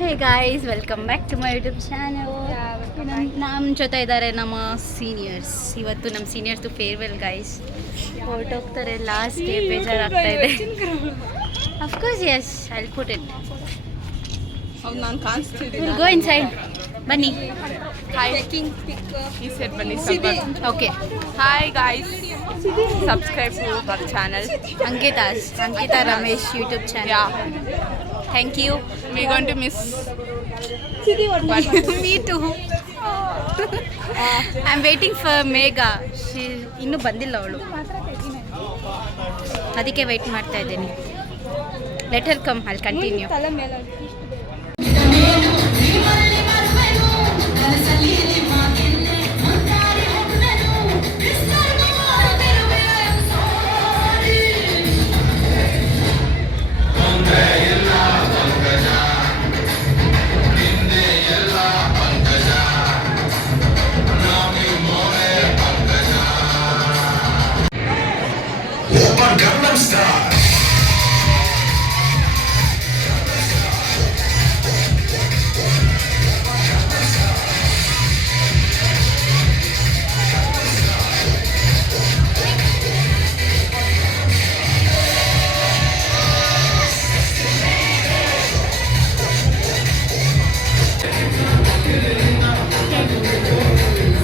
Hey guys, welcome back to my YouTube channel. ನಮ್ಮ ಜೊತೆ ಇದ್ದಾರೆ ನಮ್ಮ ಸೀನಿಯರ್ಸ್. ಇವತ್ತು ನಮ್ಮ ಸೀನಿಯರ್ದು ಫೇರ್ವೆಲ್ ಗೈಸ್. ಹೊರಟೋಗ್ತಾರೆ ಲಾಸ್ಟ್ ಡೇ. ಬೇಜಾರಾಗ್ತಾ ಇದೆ. Of course yes, I will put it. ನಾನು ಕಾಣಿಸ್ತಿದ್ದೀನಿ. Go inside. ಬನ್ನಿ. ಹಾಯ್ ಈ ಸೆಟ್ ಬನ್ನಿ ಸ್ವಲ್ಪ. Okay. Hi guys, subscribe to our channel. Ankita Ramesh YouTube channel. Ya, thank you. We going to miss. Me too. I am waiting for Megha. ಇನ್ನೂ ಬಂದಿಲ್ಲ ಅವಳು, ಅದಕ್ಕೆ ವೆಯ್ಟ್ ಮಾಡ್ತಾ ಇದ್ದೀನಿ. Let Har come, I will continue.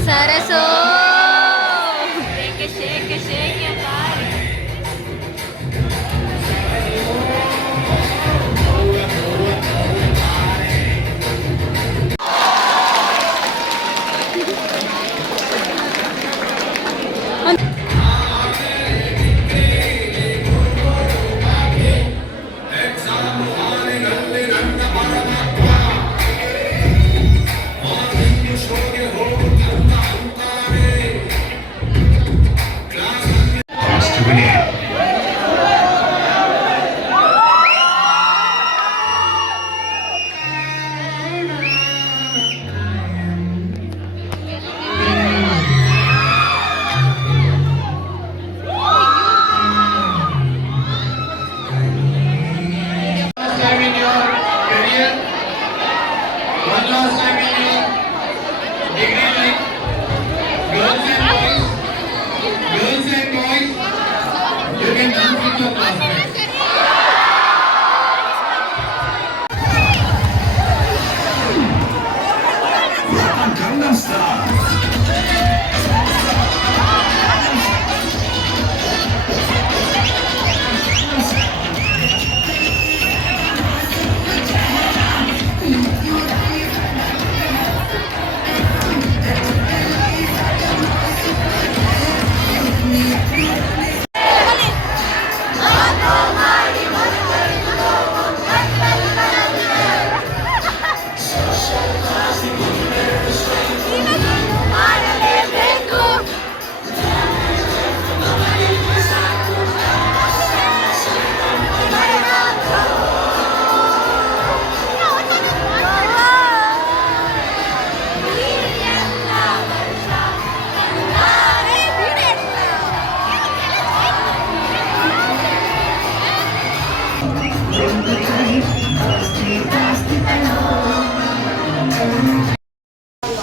ಸರಸೋ shake shake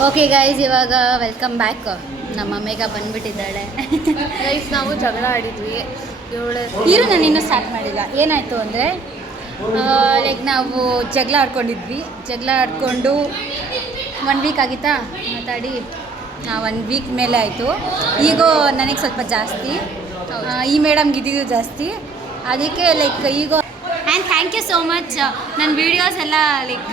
okay guys, ಇವಾಗ welcome back. ನಮ್ಮ ಮೇಘ ಬಂದ್ಬಿಟ್ಟಿದ್ದಾಳೆ. Guys, ನಾವು ಜಗಳ ಆಡಿದ್ವಿ. ಇರು, ನಾನು ಇನ್ನೂ ಸ್ಟಾರ್ಟ್ ಮಾಡಿಲ್ಲ. ಏನಾಯಿತು ಅಂದರೆ, ಲೈಕ್ ನಾವು ಜಗಳ ಆಡ್ಕೊಂಡು 1 ವೀಕ್ ಆಗಿತ್ತಾ ಮಾತಾಡಿ. 1 ವೀಕ್ ಮೇಲೆ ಆಯಿತು. ಈಗ ನನಗೆ ಸ್ವಲ್ಪ ಜಾಸ್ತಿ, ಈ ಮೇಡಮ್ಗೆ ಇದ್ದಿದ್ದು ಜಾಸ್ತಿ. ಅದಕ್ಕೆ ಲೈಕ್ ಈಗ and thank you so much. ನನ್ನ ವೀಡಿಯೋಸ್ ಎಲ್ಲ ಲೈಕ್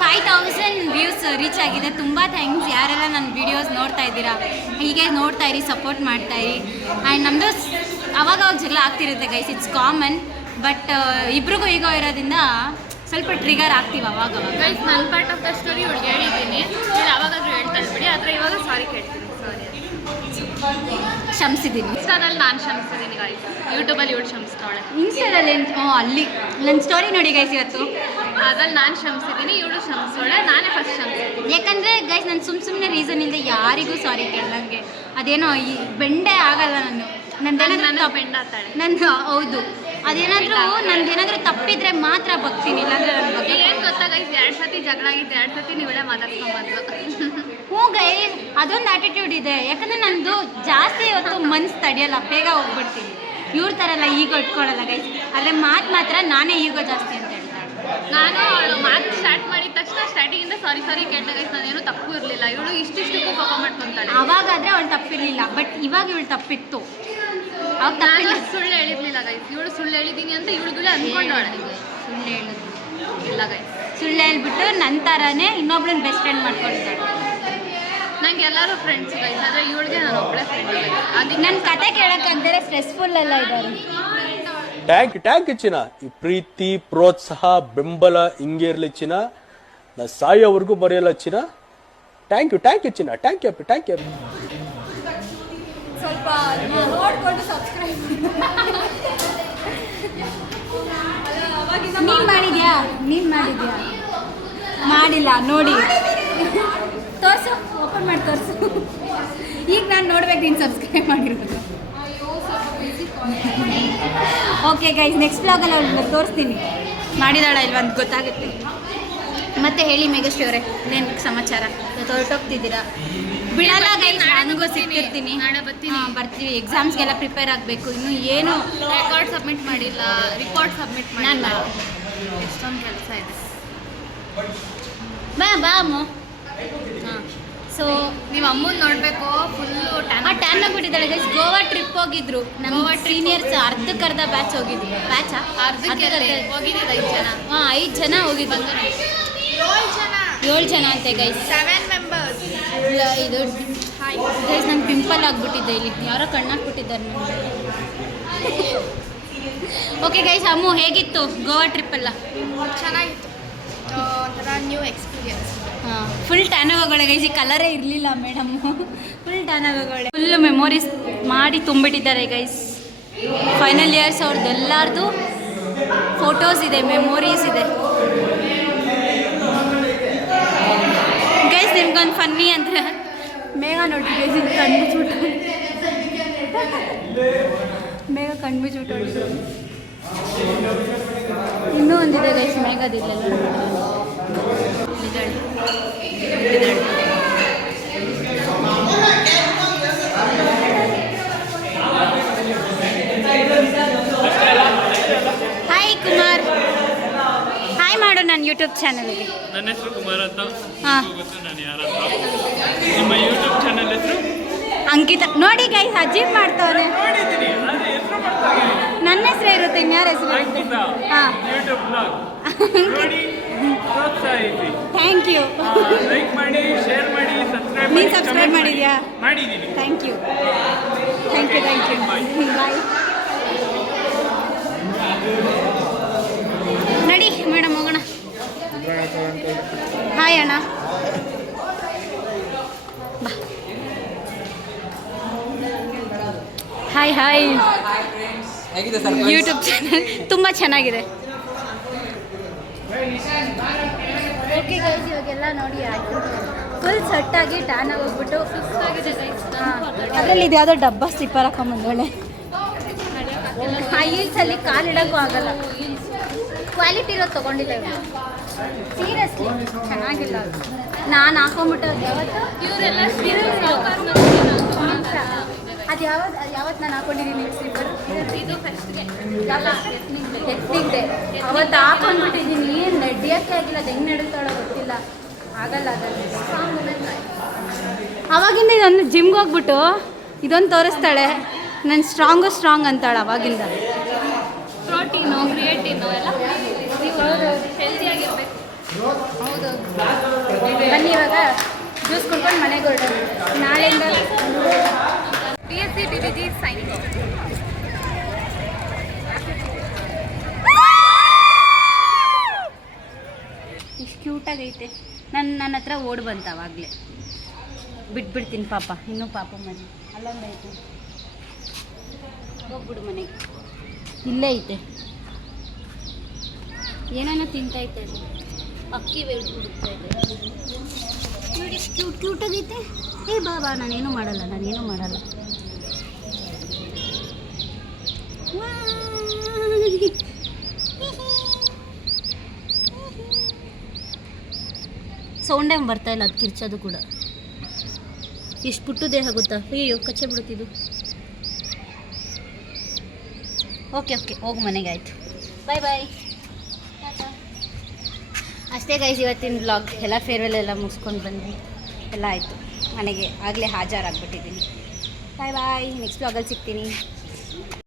5000 ವ್ಯೂಸ್ ರೀಚ್ ಆಗಿದೆ. ತುಂಬ ಥ್ಯಾಂಕ್ಸ್ ಯಾರೆಲ್ಲ ನನ್ನ ವೀಡಿಯೋಸ್ ನೋಡ್ತಾ ಇದ್ದೀರಾ. ಹೀಗೆ ನೋಡ್ತಾ ಇರಿ, ಸಪೋರ್ಟ್ ಮಾಡ್ತಾಯಿರಿ. ಆ್ಯಂಡ್ ನಮ್ಮದು ಅವಾಗ ಜಗಳ ಆಗ್ತಿರುತ್ತೆ ಗೈಸ್, ಇಟ್ಸ್ ಕಾಮನ್. ಬಟ್ ಇಬ್ರಿಗೂ ಈಗೋ ಇರೋದ್ರಿಂದ ಸ್ವಲ್ಪ ಟ್ರಿಗರ್ ಆಗ್ತೀವಿ ಅವಾಗ. ಗೈಸ್, ನನ್ನ ಪಾರ್ಟ್ ಆಫ್ ದ ಸ್ಟೋರಿ ಇವಳಿಗೆ ಹೇಳಿದ್ದೀನಿ. ನೀವು ಯಾವಾಗಾದ್ರೂ ಹೇಳ್ತಾ ಇರ್ಬಿಡಿ, ಆದರೆ ಇವಾಗ ಸಾರಿ ಕೇಳ್ತೀನಿ. ಸಾರಿ, ಕ್ಷಮಿಸಿದ್ದೀನಿ. ಇನ್ಸ್ಟಾದಲ್ಲಿ ನಾನು ಕ್ಷಮಿಸಿದ್ದೀನಿ ಗೈಸ್, ಯೂಟ್ಯೂಬಲ್ಲಿ ಇವಳು ಕ್ಷಮಿಸ್ತಾಳೆ. ಇನ್ಸ್ಟಾದಲ್ಲಿ ಅಲ್ಲಿ ನನ್ನ ಸ್ಟೋರಿ ನೋಡಿ ಗೈಸ್ ಇವತ್ತು. ಅದ್ರಲ್ಲಿ ನಾನು ಕ್ಷಮಿಸಿದ್ದೀನಿ, ಇವಳು ಕ್ಷಮಿಸೋಳೆ. ನಾನೇ ಫಸ್ಟ್ ಕ್ಷಮಿಸಿದ್ದೀನಿ. ಯಾಕಂದರೆ ಗೈಸ್, ನಾನು ಸುಮ್ಮನೆ ರೀಸನ್ ಇಲ್ಲದೆ ಯಾರಿಗೂ ಸಾರಿ ಕೇಳ್ದಂಗೆ ಅದೇನೋ ಈ ಬೆಂಡೆ ಆಗಲ್ಲ. ನಂದೇನಾದ್ರೂ ಬೆಂಡಾತಾಳೆ ನಂದು. ಹೌದು, ಅದೇನಾದರೂ ನಂದೇನಾದರೂ ತಪ್ಪಿದ್ರೆ ಮಾತ್ರ ಬಗ್ತೀನಿ, ಇಲ್ಲಾಂದರೆ ನನ್ನ ಬಗ್ಗೆ ಏನು ಗೊತ್ತಾ ಗೈಸ್, 2 ಸತಿ ಸತಿ ಜಗಳ ಆಗಿದ್ದು 2 ಸತಿ ನೀವೇ ಮಾತಾಡ್ಕೊಂಬಂದು. ಹ್ಞೂ ಗೈಸ್, ಅದೊಂದು ಆಟಿಟ್ಯೂಡ್ ಇದೆ. ಯಾಕಂದರೆ ನಂದು ಜಾಸ್ತಿ ಇವತ್ತು ಮನ್ಸು ತಡೆಯಲ್ಲ, ಬೇಗ ಹೋಗ್ಬಿಡ್ತೀನಿ. ಇವ್ರ ಥರ ಎಲ್ಲ ಈಗೋ ಇಟ್ಕೊಳ್ಳಲ್ಲ ಗೈಸ್. ಆದರೆ ಮಾತ್ರ ನಾನೇ ಈಗೋ ಜಾಸ್ತಿ ಅಂತ ಹೇಳ್ತಾಳೆ. ನಾನು ಅವಳು ಮಾತು ಸ್ಟಾರ್ಟ್ ಮಾಡಿದ ತಕ್ಷಣ ಸ್ಟಾರ್ಟಿಂಗಿಂದ ಸಾರಿ ಕೇಳ್ದೆ ಗೈಸ್, ನಾನೇನು ತಪ್ಪು ಇರಲಿಲ್ಲ. ಇವಳು ಇಷ್ಟಿಷ್ಟಕ್ಕೂ ಕೋಪ ಮಾಡ್ಕೊತಾಳೆ. ಅವಾಗಾದರೆ ಅವಳು ತಪ್ಪಿರಲಿಲ್ಲ, ಬಟ್ ಇವಾಗ ಇವಳು ತಪ್ಪಿತ್ತು. ಅವಾಗ ನಾನು ಸುಳ್ಳು ಹೇಳಿರ್ಲಿಲ್ಲ ಗೈಸ್. ಇವಳು ಸುಳ್ಳು ಹೇಳಿದ್ದೀನಿ ಅಂತ ಇವಳುಗಳೇ ಅಂದ್ಕೊಂಡವಳೆ. ಸುಳ್ಳು ಹೇಳೋದು ಇಲ್ಲ ಗೈಸ್, ಸುಳ್ಳು ಹೇಳ್ಬಿಟ್ಟು ನನ್ನ ಥರನೇ ಇನ್ನೊಬ್ಳನ್ನ ಬೆಸ್ಟ್ ಫ್ರೆಂಡ್ ಮಾಡ್ಕೊಂಡಿದ್ದಾಳೆ. ನಂಗೆ ಎಲ್ಲರೂ ಫ್ರೆಂಡ್ಸ್ ಗೈಸ್, ಆದರೆ ಇವಳಿಗೆ ನಾನು ಒಬ್ಬಳೇ ಫ್ರೆಂಡ್. ಅದಕ್ಕೆ ನನ್ನ ಕತೆ ಕೇಳೋಕ್ಕಾಗ್ದರೆ ಸ್ಟ್ರೆಸ್ಫುಲ್ ಎಲ್ಲ ಇದ್ದಾರೆ. ಟ್ಯಾಂಕ್ ಚಿನ್ನ. ಈ ಪ್ರೀತಿ, ಪ್ರೋತ್ಸಾಹ, ಬೆಂಬಲ ಹಿಂಗೆ ಇರಲಿ ಚಿನ್ನ. ನಾ ಸಾಯೋವರೆಗೂ ಬರೆಯಲ್ಲ ಚಿನ್ನ. ಥ್ಯಾಂಕ್ ಯು ಚಿನ್ನ. Thank you. ಸ್ವಲ್ಪ ನೋಡ್ಕೊಂಡು ಸಬ್ಸ್ಕ್ರೈಬ್ ನೀನು ಮಾಡಿದ್ಯಾ ಮಾಡಿಲ್ಲ ನೋಡಿ. ತೋರಿಸು, ಓಪನ್ ಮಾಡಿ ತೋರಿಸು. ಈಗ ನಾನು ನೋಡ್ಬೇಕು ನೀನು ಸಬ್ಸ್ಕ್ರೈಬ್ ಮಾಡಿರೋದು. ಓಕೆ ಗೈಸ್, ನೆಕ್ಸ್ಟ್ ವ್ಲಾಗಲ್ಲಿ ಅವಳನ್ನ ತೋರಿಸ್ತೀನಿ, ಮಾಡಿದಾಳ ಇಲ್ವ ಅಂತ ಗೊತ್ತಾಗುತ್ತೆ. ಮತ್ತೆ ಹೇಳಿ ಮೇಘಶ್ರೀ ಅವರೇ, ಇನ್ನೇನು ಸಮಾಚಾರ? ಹೊರಟೋಗ್ತಿದ್ದೀರಾ? ಬಿಡಲ್ಲ ಗೈಸ್, ನನಗೂ ಸಿಗ್ತಿರ್ತೀನಿ. ನಾಳೆ ಬರ್ತೀನಿ. ಬರ್ತೀವಿ. ಎಕ್ಸಾಮ್ಸ್ಗೆಲ್ಲ ಪ್ರಿಪೇರ್ ಆಗಬೇಕು. ಇನ್ನೂ ಏನು ರಿಪೋರ್ಟ್ ಸಬ್ಮಿಟ್ ಮಾಡಿಲ್ಲ. ನಾನು ಎಷ್ಟೊಂದು ಕೆಲಸ ಇದೆ. ಬಾ ಅಮ್ಮ. ಹಾಂ, ಸೊ ನೀವು ಅಮ್ಮನ ನೋಡಬೇಕು. ಫುಲ್ಲು ಟ್ಯಾನ್ ಆಗಿಬಿಟ್ಟಿದ್ದಾಳೆ ಗೈಸ್. ಗೋವಾ ಟ್ರಿಪ್ ಹೋಗಿದ್ರು ನಮ್ಮ ಸೀನಿಯರ್ಸ್. ಅರ್ಧಕ್ಕರ್ಧ ಬ್ಯಾಚ್ ಹೋಗಿದ್ರು. ಬ್ಯಾಚಾ? ಹೋಗಿದ್ದೀವಿ 5 ಜನ. ಹಾಂ, 5 ಜನ ಹೋಗಿದ್ರು. 7 ಜನ ಅಂತೆ ಗೈಸ್. 7 ಮೆಂಬರ್ಸ್. ಇದು ಗೈಸ್, ನಾನು ಪಿಂಪಲ್ ಆಗಿಬಿಟ್ಟಿದ್ದೆ ಇಲ್ಲಿ. ಯಾರೋ ಕಣ್ಣಾಕ್ಬಿಟ್ಟಿದ್ದಾರೆ ನನಗೆ. ಓಕೆ ಗೈಸ್, ಅಮ್ಮು ಹೇಗಿತ್ತು ಗೋವಾ ಟ್ರಿಪ್ ಎಲ್ಲ? ಚೆನ್ನಾಗಿತ್ತು. ಒಂಥರ ನ್ಯೂ ಎಕ್ಸ್ಪೀರಿಯನ್ಸ್. ಹಾಂ, ಫುಲ್ ಟ್ಯಾನ್ ಆಗೋಳೆ ಗೈಸ್. ಈ ಕಲರೇ ಇರಲಿಲ್ಲ ಮೇಡಮ್ಮು. ಫುಲ್ ಟ್ಯಾನ್ ಆಗೋಳೆ. ಫುಲ್ ಮೆಮೊರೀಸ್ ಮಾಡಿ ತುಂಬಿಟ್ಟಿದ್ದಾರೆ ಗೈಸ್. ಫೈನಲ್ ಇಯರ್ಸ್ ಅವ್ರದ್ದು ಎಲ್ಲರದು ಫೋಟೋಸ್ ಇದೆ, ಮೆಮೊರೀಸ್ ಇದೆ ಗೈಸ್. ನಿಮ್ಗೊಂದು ಫನ್ನಿ ಅಂದರೆ ಮೇಘ ನೋಡಿ ಗೈಸ್, ಇದು ಕಣ್ಮುಚ್ಬಿಟ್ಟು ಮೇಘ ಕಣ್ಮುಚ್ಬಿಟ್ಟು ಇನ್ನೂ ಒಂದಿದೆ ಗೈಸ್ ಮೇಘದಿಲ್ಲ. ಹಾಯ್ ಕುಮಾರ್, ಹಾಯ್ ಮಾಡು ನನ್ನ ಯೂಟ್ಯೂಬ್ ಚಾನಲ್ಗೆ. ನನ್ನ ಹೆಸರು ಕುಮಾರ್ ಅಂತ. ಹಾಂ, ಗೊತ್ತು ನಾನು ಯಾರಂತ. ನಿಮ್ಮ ಯೂಟ್ಯೂಬ್ ಚಾನಲ್ ಹೆಸರು ಅಂಕಿತ. ನೋಡಿ ಗೈಸ್, ಅಜೀಬ್ ಮಾಡ್ತವನೆ. ನೋಡಿದ್ದೀನಿ, ಆದರೆ ಹೆಸರು ಮಾಡ್ತಾ ಇದ್ದೀನಿ. ನನ್ನ ಹೆಸರು ಇರುತ್ತೆ, ಇನ್ಯಾರ ಹೆಸರು? ಅಂಕಿತ. ಹಾಂ, ಯೂಟ್ಯೂಬ್ ಬ್ಲಾಗ್ ನೋಡಿ, ಪ್ರೋತ್ಸಾಹಿಸಿ. Thank you. ಲೈಕ್ ಮಾಡಿ, ಶೇರ್ ಮಾಡಿ, ಸಬ್ಸ್ಕ್ರೈಬ್ ಮಾಡಿ. ನೀನು ಸಬ್ಸ್ಕ್ರೈಬ್ ಮಾಡಿದ್ಯಾ? ಮಾಡಿದ್ದೀನಿ. Thank you. ಬಾಯ್. ನಡಿ ಮೇಡಮ್, ಹೋಗೋಣ. ಹಾಯ್ ಅಣ್ಣ. ಬಾ. ಹಾಯ್. ಯೂಟ್ಯೂಬ್ ಚಾನಲ್ ತುಂಬ ಚೆನ್ನಾಗಿದೆ. ಓಕೆ ಗೈಸ್, ಇವಾಗೆಲ್ಲ ನೋಡಿ ಆಯಿತು. ಫುಲ್ ಸೆಟ್ಟಾಗಿ ಟ್ಯಾನ್ ಆಗೋಗ್ಬಿಟ್ಟು ಸುಸ್ತಾಗಿದೆ ಗೈಸ್. ಅದರಲ್ಲಿ ಇದು ಯಾವುದೋ ಡಬ್ಬ ಸ್ಲಿಪ್ಪರ್ ಹಾಕೊಂಬಂದೊಳ್ಳೆ. ಆ ಹೀಲ್ಸಲ್ಲಿ ಕಾಲಿಡೋಕ್ಕೂ ಆಗಲ್ಲ. ಕ್ವಾಲಿಟಿ ಇರೋದು ತೊಗೊಂಡಿಲ್ಲ ಇವರು. ಸೀರಿಯಸ್ಲಿ ಚೆನ್ನಾಗಿಲ್ಲ. ನಾನು ಹಾಕೊಂಬಿಟ್ಟು ಯಾವತ್ತು ಇವರೆಲ್ಲ ಅದು ಯಾವತ್ತು ನಾನು ಹಾಕೊಂಡಿದ್ದೀನಿ ಸ್ಲಿಪ್ಪರ್. ಇದು ಫಸ್ಟ್ಗೆ ಎತ್ತಿದ್ದೆ ಅವತ್ತು ಹಾಕೊಂಡ್ಬಿಟ್ಟಿದ್ದೀನಿ. ನಡಿಯೋಕ್ಕೆ ಆಗಿಲ್ಲ. ಅದು ಹೆಂಗೆ ನಡೀತಾಳೋ ಗೊತ್ತಿಲ್ಲ. ಆಗಲ್ಲ. ಅವಾಗಿಂದ ಇದೊಂದು ಜಿಮ್ಗೆ ಹೋಗ್ಬಿಟ್ಟು ಇದೊಂದು ತೋರಿಸ್ತಾಳೆ. ನಾನು ಸ್ಟ್ರಾಂಗ್ ಅಂತಾಳೆ ಅವಾಗಿಂದ. ಪ್ರೋಟೀನು, ಕ್ರಿಯೇಟಿನು ಎಲ್ಲ ಹೆಲ್ದಿಯಾಗಿರ್ಬೇಕು. ಹೌದು. ಬನ್ನಿ, ಇವಾಗ ಜ್ಯೂಸ್ ಕುಡ್ಕೊಂಡು ಮನೆಗೆ ಹೊರಡೋದು. ನಾಳೆಯಿಂದ BSc BBG ಸೈನಿಂಗ್. ಇಷ್ಟು ಕ್ಯೂಟಾಗೈತೆ. ನನ್ನ ಹತ್ರ ಓಡ್ ಬಂತು ಅವಾಗಲೇ. ಬಿಟ್ಬಿಡ್ತೀನಿ ಪಾಪ, ಇನ್ನೂ ಪಾಪ ಮನೆ ಅಲ್ಲೊಂದೈತೆ. ಹೋಗ್ಬಿಡು ಮನೆಗೆ. ಇಲ್ಲೇ ಐತೆ, ಏನೇನೋ ತಿಂತೈತೆ. ಅದು ಅಕ್ಕಿ ವೇಟ್ ಹುಡುಕ್ತಾ ಇದೆ ನೋಡಿ. ಎಷ್ಟು ಕ್ಯೂಟಾಗೈತೆ. ಬಾ, ನಾನೇನು ಮಾಡಲ್ಲ. ಸೌಂಡೇ ಬರ್ತಾ ಇಲ್ಲ ಅದು ಕಿರ್ಚೋದು ಕೂಡ. ಎಷ್ಟು ಪುಟ್ಟು ದೇಹ ಗೊತ್ತಾ? ಅಯ್ಯೋ ಕಚ್ಚೆ ಬಿಡುತ್ತಿದ್ದು. ಓಕೆ ಹೋಗು ಮನೆಗೆ, ಆಯಿತು. ಬಾಯ್. ಅಷ್ಟೇ ಗೈಸ್ ಇವತ್ತಿನ ಬ್ಲಾಗ್. ಎಲ್ಲ ಫೇರ್ವೆಲ್ ಎಲ್ಲ ಮುಗಿಸ್ಕೊಂಡು ಬಂದ್ವಿ, ಎಲ್ಲ ಆಯಿತು. ಮನೆಗೆ ಆಗಲೇ ಹಾಜರಾಗ್ಬಿಟ್ಟಿದ್ದೀನಿ. ಬಾಯ್. ನೆಕ್ಸ್ಟ್ ಬ್ಲಾಗಲ್ಲಿ ಸಿಗ್ತೀನಿ.